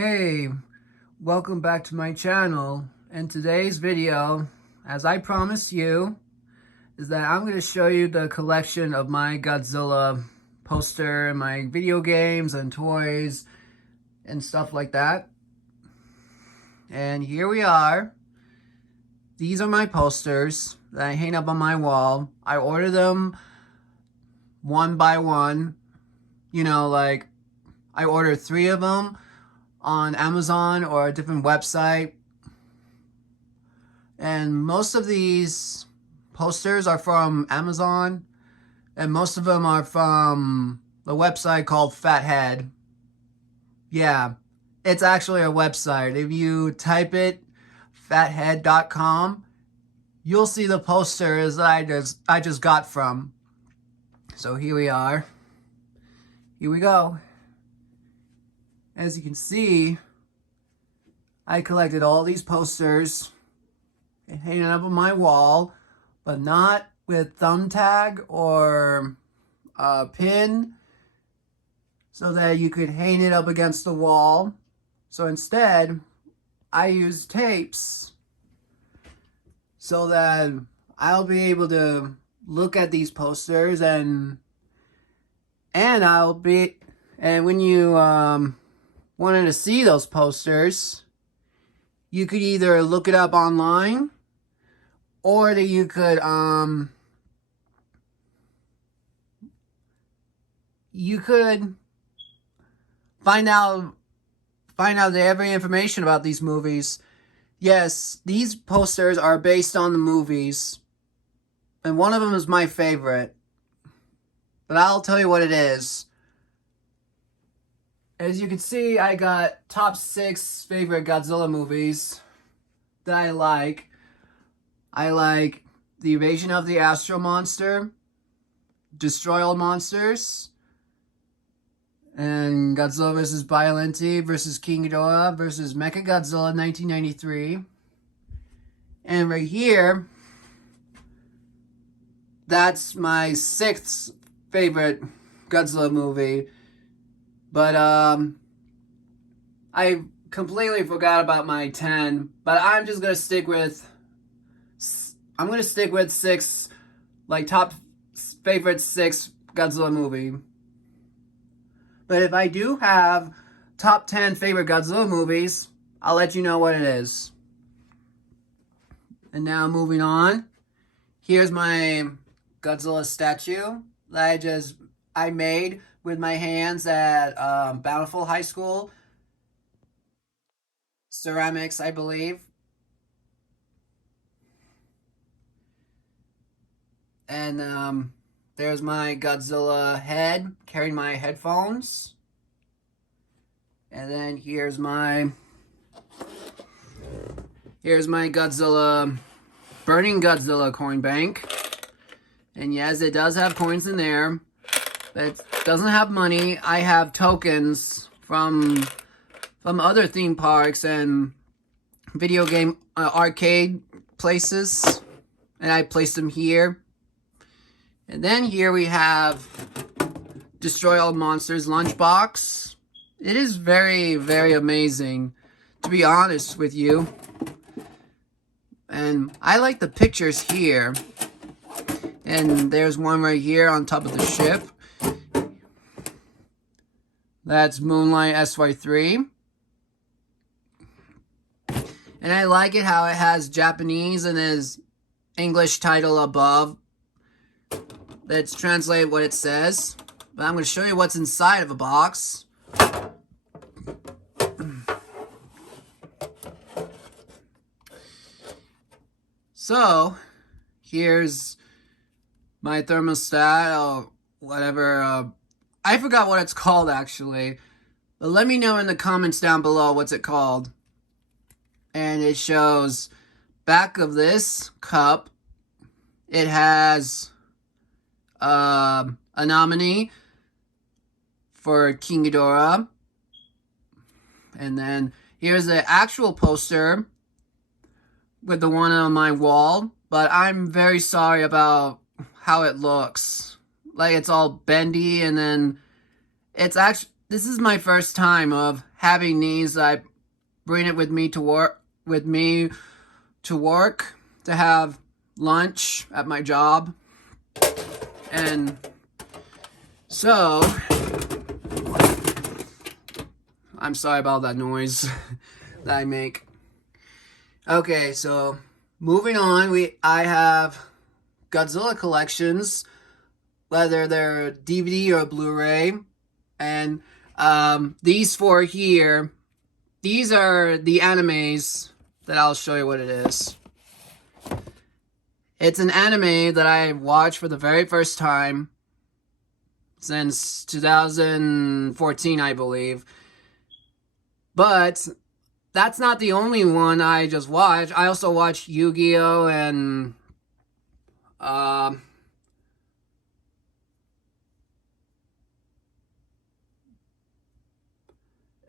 Hey, welcome back to my channel. And today's video, as I promised you, is that I'm going to show you the collection of my Godzilla poster and my video games and toys and stuff like that. And here we are. These are my posters that I hang up on my wall. I order them one by one. You know, like I order 3 of them on Amazon or a different website. And most of these posters are from Amazon, and most of them are from the website called Fathead. Yeah, it's actually a website. If you type it, fathead.com, you'll see the posters that I just got from. So here we are. Here we go. As you can see, I collected all these posters and hanging up on my wall, but not with thumbtack or a pin so that you could hang it up against the wall. So instead, I use tapes so that I'll be able to look at these posters and when you wanted to see those posters, you could either look it up online, or that you could find out every information about these movies. Yes, these posters are based on the movies, and one of them is my favorite, but I'll tell you what it is. As you can see, I got top 6 favorite Godzilla movies that I like. I like The Invasion of the Astro Monster, Destroy All Monsters, and Godzilla vs. Biollante vs. King Ghidorah vs. Mechagodzilla 1993. And right here, that's my 6th favorite Godzilla movie. But I completely forgot about my 10. But I'm just gonna stick with 6, like top favorite 6 Godzilla movie. But if I do have top 10 favorite Godzilla movies, I'll let you know what it is. And now moving on, here's my Godzilla statue that I made with my hands at Bountiful High School. Ceramics, I believe. And there's my Godzilla head carrying my headphones. And then here's my Godzilla, Burning Godzilla coin bank. And yes, it does have coins in there. But it doesn't have money. I have tokens from other theme parks and video game arcade places. And I placed them here. And then here we have Destroy All Monsters lunchbox. It is very, very amazing, to be honest with you. And I like the pictures here. And there's one right here on top of the ship. That's Moonlight SY3. And I like it how it has Japanese and his English title above. Let's translate what it says. But I'm going to show you what's inside of a box. So, here's my thermostat, or whatever. I forgot what it's called, actually. But let me know in the comments down below what's it called. And it shows back of this cup, it has a nominee for King Ghidorah. And then here's the actual poster with the one on my wall. But I'm very sorry about how it looks. Like, it's all bendy, and then it's this is my first time of having these. I bring it with me to work, to have lunch at my job. And so, I'm sorry about that noise that I make. Okay, so moving on, I have Godzilla collections, whether they're DVD or Blu-ray, and these four here, these are the animes that I'll show you what it is. It's an anime that I watched for the very first time since 2014, I believe. But that's not the only one I just watched. I also watched Yu-Gi-Oh! And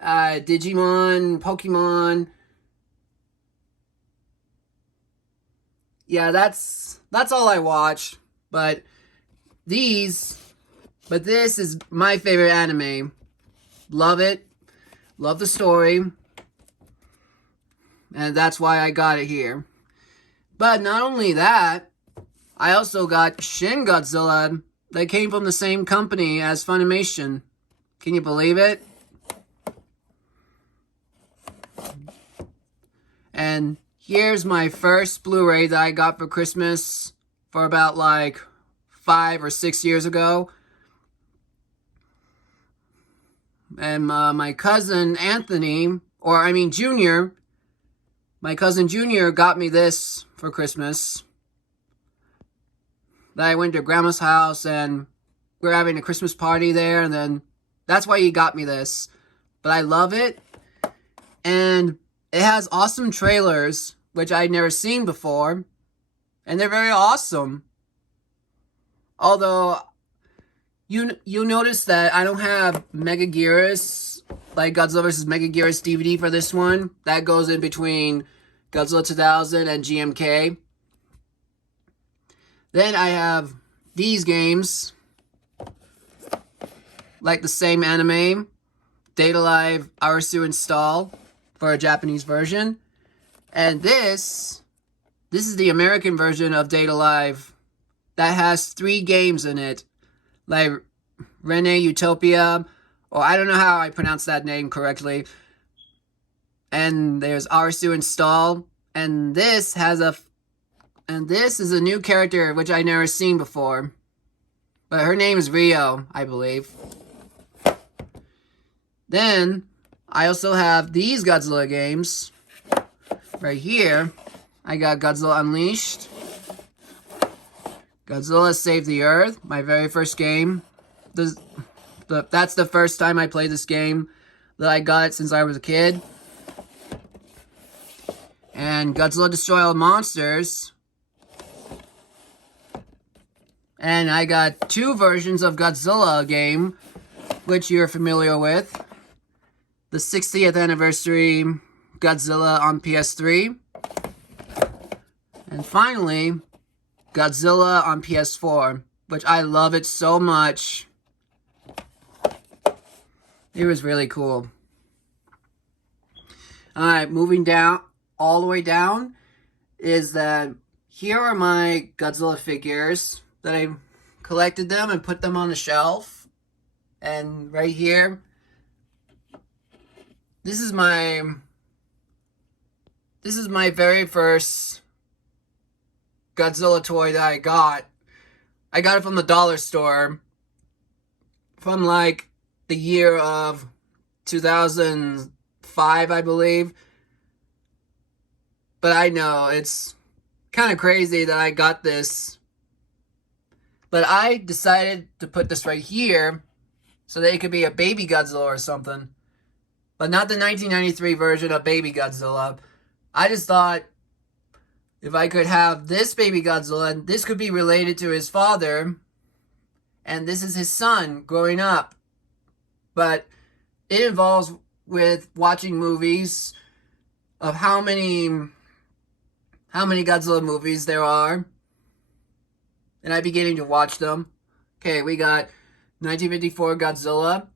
Digimon, Pokemon. Yeah, that's all I watched. But this is my favorite anime. Love it. Love the story. And that's why I got it here. But not only that, I also got Shin Godzilla that came from the same company as Funimation. Can you believe it? And here's my first Blu-ray that I got for Christmas for about like 5 or 6 years ago. And my cousin Junior, my cousin Junior got me this for Christmas. Then I went to Grandma's house and we were having a Christmas party there, and then that's why he got me this. But I love it, and it has awesome trailers, which I'd never seen before, and they're very awesome. Although, you notice that I don't have Megaguirus, like Godzilla vs. Megaguirus DVD for this one. That goes in between Godzilla 2000 and GMK. Then I have these games, like the same anime, Data Live Arasu Install for a Japanese version. And this is the American version of Data Live that has 3 games in it. Like Rene Utopia, or I don't know how I pronounce that name correctly. And there's Arasu Install, and this is a new character which I never seen before. But her name is Rio, I believe. Then I also have these Godzilla games right here. I got Godzilla Unleashed, Godzilla Save the Earth, my very first game. That's the first time I played this game that I got it since I was a kid. And Godzilla Destroy All Monsters. And I got 2 versions of Godzilla game, which you're familiar with. The 60th anniversary Godzilla on PS3. And finally, Godzilla on PS4, which I love it so much. It was really cool. Alright, moving down, all the way down, is that here are my Godzilla figures that I collected them and put them on the shelf. And right here, this is my very first Godzilla toy that I got. I got it from the dollar store from like the year of 2005, I believe. But I know it's kind of crazy that I got this. But I decided to put this right here so that it could be a baby Godzilla or something. But not the 1993 version of Baby Godzilla. I just thought if I could have this baby Godzilla, this could be related to his father. And this is his son growing up. But it involves with watching movies of how many Godzilla movies there are. And I'm beginning to watch them. Okay, we got 1954 Godzilla.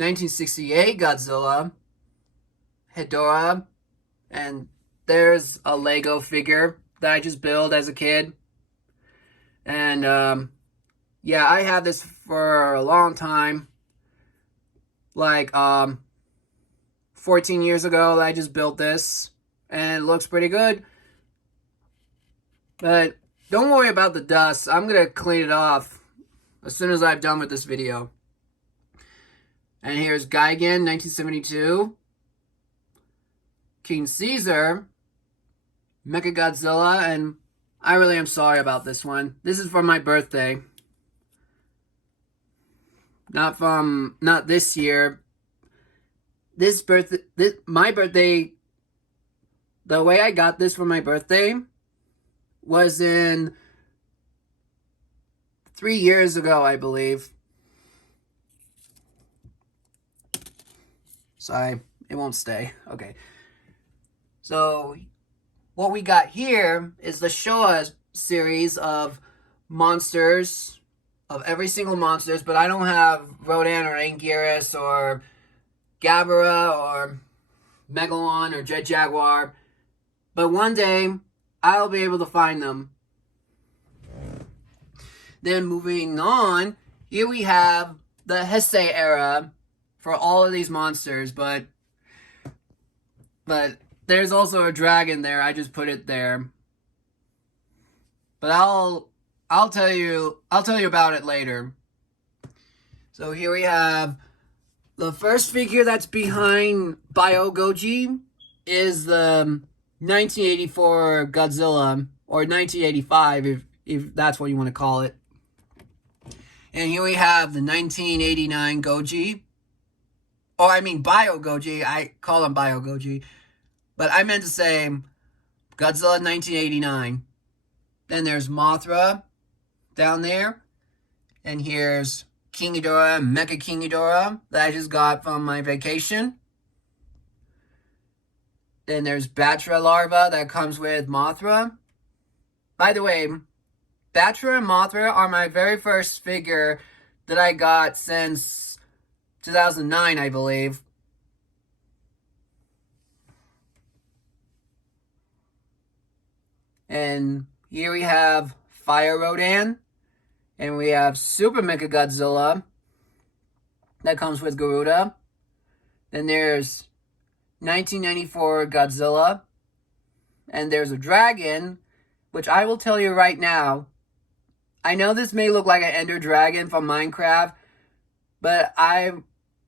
1968 Godzilla, Hedorah, and there's a Lego figure that I just built as a kid. And yeah, I had this for a long time. Like 14 years ago, I just built this, and it looks pretty good. But don't worry about the dust. I'm gonna clean it off as soon as I'm done with this video. And here's Gigan, 1972. King Caesar, Mechagodzilla, and I really am sorry about this one. This is for my birthday. Not this year. My birthday, the way I got this for my birthday was in 3 years ago, I believe. Sorry, it won't stay. Okay. So, what we got here is the Showa series of monsters, of every single monsters, but I don't have Rodan or Anguirus or Gabara or Megalon or Jet Jaguar. But one day, I'll be able to find them. Then moving on, here we have the Heisei era for all of these monsters, but there's also a dragon there. I just put it there. But I'll tell you about it later. So here we have the first figure that's behind Bio Goji is the 1984 Godzilla, or 1985 if that's what you want to call it. And here we have the 1989 Goji. Oh, I mean Bio Goji. I call him Bio Goji. But I meant to say Godzilla 1989. Then there's Mothra down there. And here's King Ghidorah, Mecha King Ghidorah that I just got from my vacation. Then there's Batra Larva that comes with Mothra. By the way, Batra and Mothra are my very first figure that I got since 2009, I believe. And here we have Fire Rodan. And we have Super Mechagodzilla that comes with Garuda. Then there's 1994 Godzilla. And there's a dragon, which I will tell you right now. I know this may look like an Ender Dragon from Minecraft, but I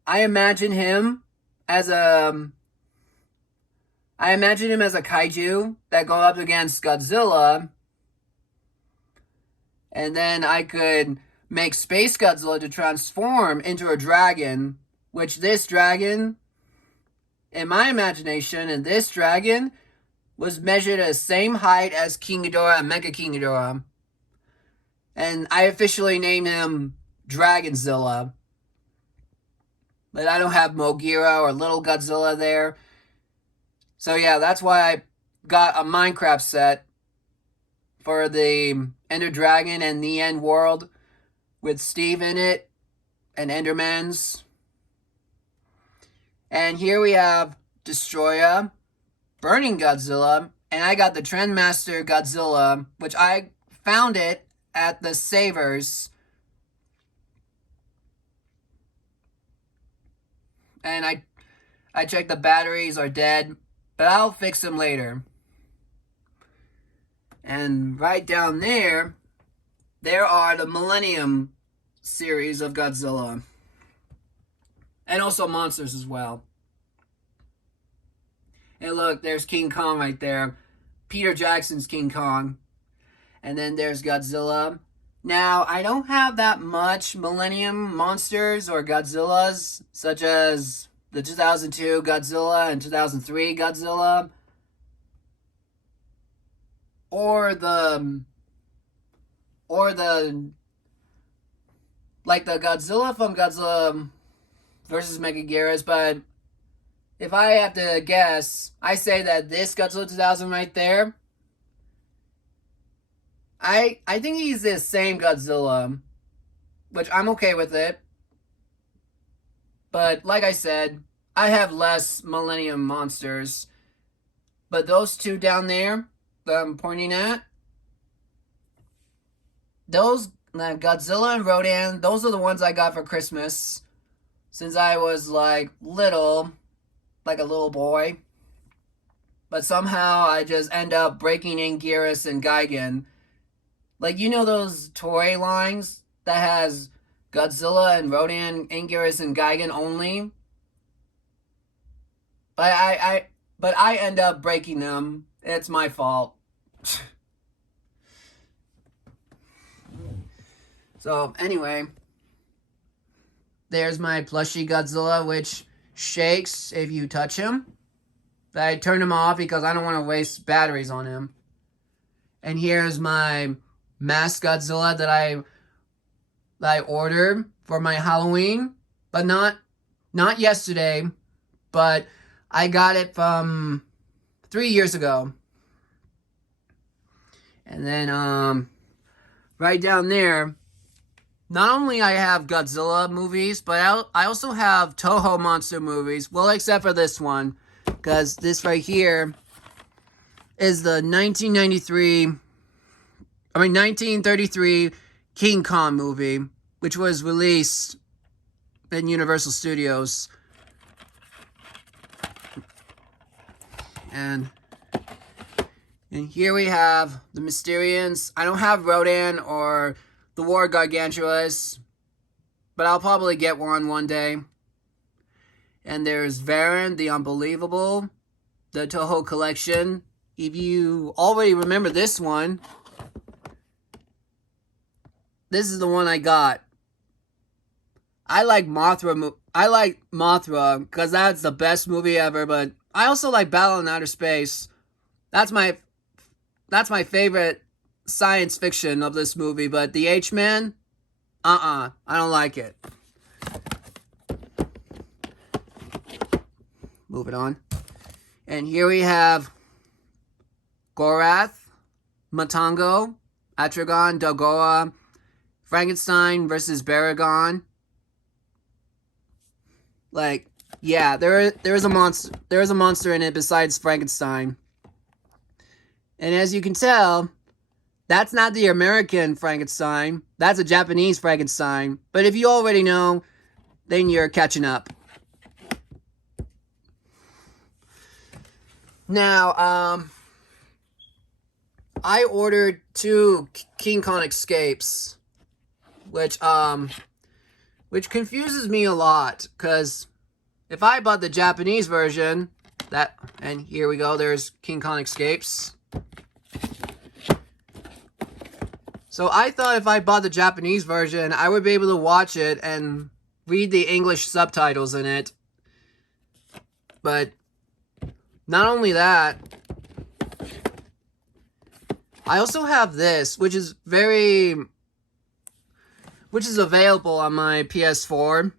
imagine him as a kaiju that go up against Godzilla. And then I could make Space Godzilla to transform into a dragon, which this dragon, in my imagination, and this dragon was measured at the same height as King Ghidorah and Mecha King Ghidorah. And I officially named him Dragonzilla. But I don't have Mogira or Little Godzilla there. So yeah, that's why I got a Minecraft set for the Ender Dragon and the End World with Steve in it and Endermans. And here we have Destroya, Burning Godzilla, and I got the Trendmaster Godzilla, which I found it at the Savers. And I checked the batteries are dead, but I'll fix them later. And right down there are the Millennium series of Godzilla. And also monsters as well. And look, there's King Kong right there. Peter Jackson's King Kong. And then there's Godzilla. Now, I don't have that much Millennium monsters or Godzillas, such as the 2002 Godzilla and 2003 Godzilla. Or the like the Godzilla from Godzilla versus Megaguirus, but if I have to guess, I say that this Godzilla 2000 right there, I think he's the same Godzilla, which I'm okay with it. But like I said, I have less Millennium Monsters. But those two down there that I'm pointing at, those Godzilla and Rodan, those are the ones I got for Christmas since I was like little, like a little boy. But somehow I just end up breaking in Gearus and Gigan. Like, you know those toy lines that has Godzilla and Rodan, Anguirus, and Gigan only? But I end up breaking them. It's my fault. So, anyway. There's my plushie Godzilla, which shakes if you touch him. I turned him off because I don't want to waste batteries on him. And here's my masked Godzilla that I ordered for my Halloween, but not yesterday, but I got it from 3 years ago. And then right down there, not only I have Godzilla movies, but I also have Toho monster movies. Well, except for this one, because this right here is the 1933 King Kong movie, which was released in Universal Studios. And here we have the Mysterians. I don't have Rodan or the War Gargantuas, but I'll probably get one day. And there's Varan, the Unbelievable, the Toho Collection. If you already remember this one, this is the one I got. I like Mothra. I like Mothra because that's the best movie ever. But I also like Battle in Outer Space. That's my favorite science fiction of this movie. But the H-Man, I don't like it. Moving on. And here we have Gorath, Matango, Atragon, Dogora, Frankenstein versus Baragon. Like, yeah, there is a monster. There is a monster in it besides Frankenstein. And as you can tell, that's not the American Frankenstein. That's a Japanese Frankenstein. But if you already know, then you're catching up. Now, I ordered 2 King Kong Escapes, which confuses me a lot, because if I bought the Japanese version, and here we go, there's King Kong Escapes. So I thought if I bought the Japanese version, I would be able to watch it and read the English subtitles in it. But not only that, I also have this, which is available on my PS4.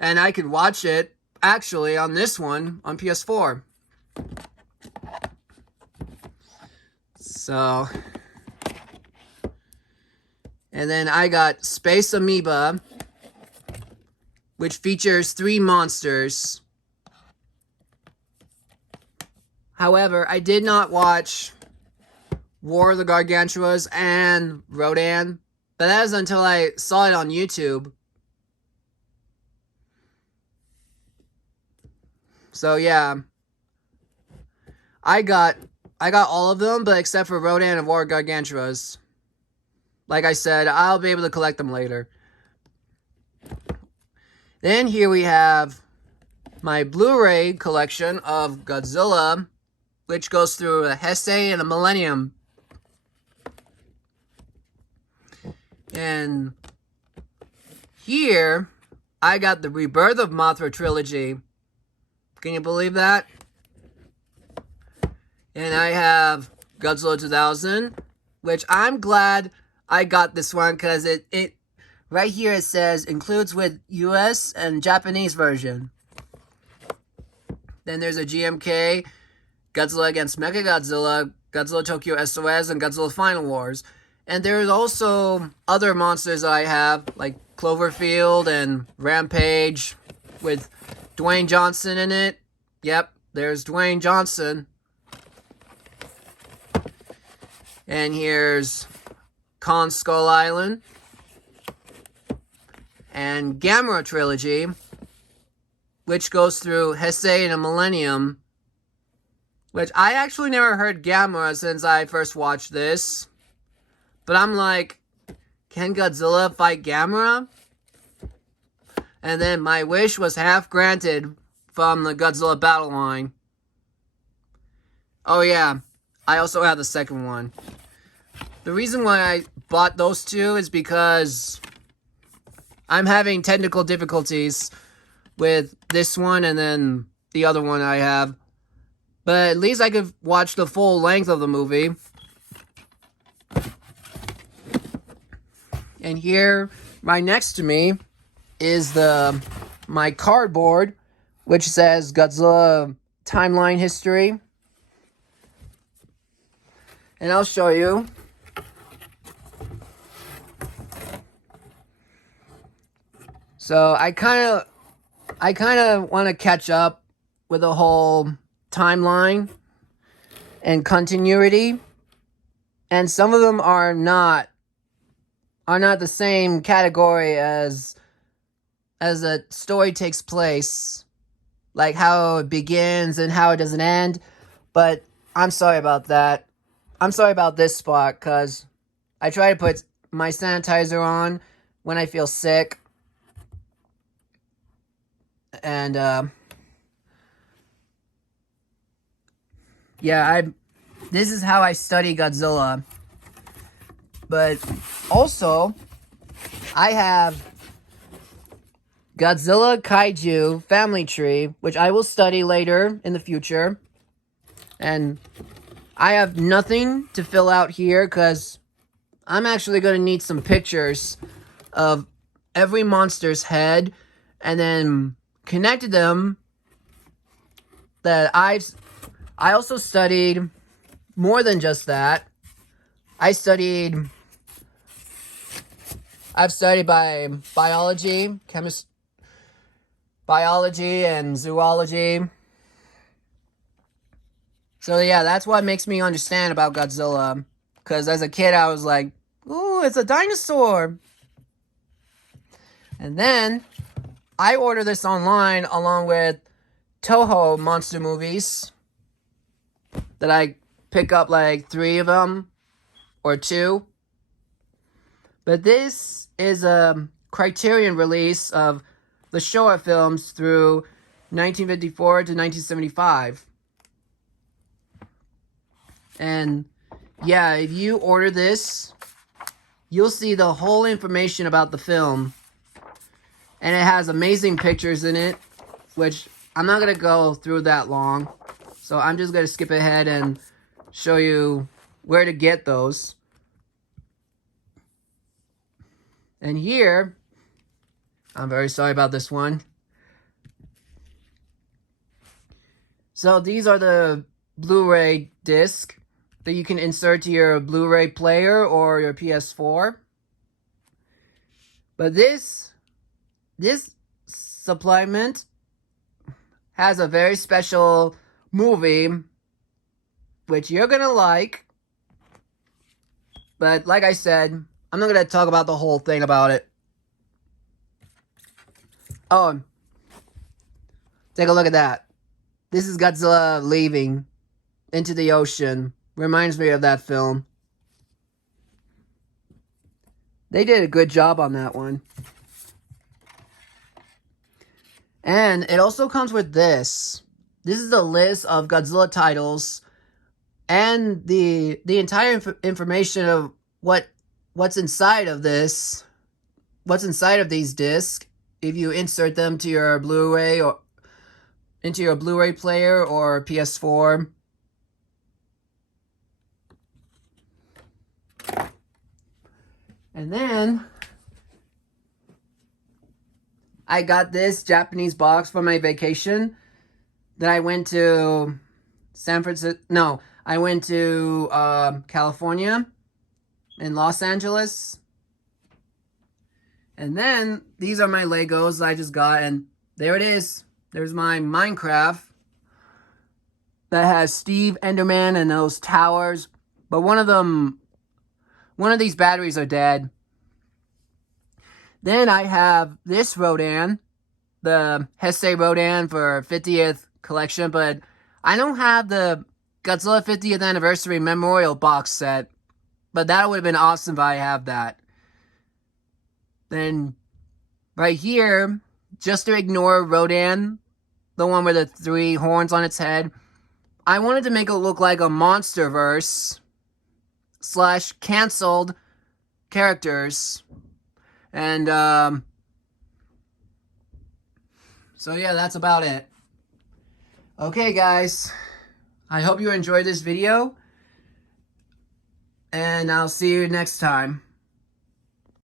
And I could watch it, actually, on this one, on PS4. So, and then I got Space Amoeba, which features 3 monsters. However, I did not watch War of the Gargantuas and Rodan, but that was until I saw it on YouTube. So yeah, I got all of them, but except for Rodan and War of Gargantuas. Like I said, I'll be able to collect them later. Then here we have my Blu-ray collection of Godzilla, which goes through a Heisei and a Millennium. And here, I got the Rebirth of Mothra trilogy. Can you believe that? And I have Godzilla 2000, which I'm glad I got this one, because it right here it says includes with US and Japanese version. Then there's a GMK, Godzilla against Mechagodzilla, Godzilla Tokyo SOS, and Godzilla Final Wars. And there's also other monsters that I have, like Cloverfield and Rampage with Dwayne Johnson in it. Yep, there's Dwayne Johnson. And here's Kong Skull Island. And Gamera Trilogy, which goes through Heisei and a Millennium. Which I actually never heard Gamera since I first watched this. But I'm like, can Godzilla fight Gamera? And then my wish was half granted from the Godzilla battle line. Oh yeah, I also have the second one. The reason why I bought those two is because I'm having technical difficulties with this one and then the other one I have. But at least I could watch the full length of the movie. And here, right next to me, is my cardboard, which says Godzilla Timeline History. And I'll show you. So I kind of want to catch up with the whole timeline and continuity. And some of them are not the same category as a story takes place, like how it begins and how it doesn't end. But I'm sorry about that. I'm sorry about this spot, because I try to put my sanitizer on when I feel sick. And, yeah, this is how I study Godzilla. But also, I have Godzilla Kaiju Family Tree, which I will study later in the future. And I have nothing to fill out here because I'm actually going to need some pictures of every monster's head and then connected them. That I also studied more than just that. I've studied by biology, biology and zoology. So yeah, that's what makes me understand about Godzilla. Because as a kid, I was like, ooh, it's a dinosaur. And then I ordered this online along with Toho monster movies. That I pick up like 3 of them or 2. But this is a Criterion release of the Showa films through 1954 to 1975. And yeah, if you order this, you'll see the whole information about the film. And it has amazing pictures in it, which I'm not going to go through that long. So I'm just going to skip ahead and show you where to get those. And here, I'm very sorry about this one. So these are the Blu-ray disc that you can insert to your Blu-ray player or your PS4. But this supplement has a very special movie which you're gonna like. But like I said, I'm not gonna talk about the whole thing about it. Oh, take a look at that. This is Godzilla leaving into the ocean. Reminds me of that film. They did a good job on that one. And it also comes with this. This is the list of Godzilla titles and the entire information of what's inside of this. What's inside of these discs if you insert them to your Blu-ray or into your Blu-ray player or PS4. And then I got this Japanese box for my vacation. Then I went to I went to California. in Los Angeles. And then these are my Legos I just got, and there it is. There's my Minecraft that has Steve, Enderman, and those towers. But one of these batteries are dead. Then I have this Rodan, the Heisei Rodan for 50th collection, but I don't have the Godzilla 50th anniversary memorial box set. But that would have been awesome if I have that. Then right here, just to ignore Rodan, the one with the 3 horns on its head, I wanted to make it look like a MonsterVerse / canceled characters. And so yeah, that's about it. Okay, guys, I hope you enjoyed this video, and I'll see you next time.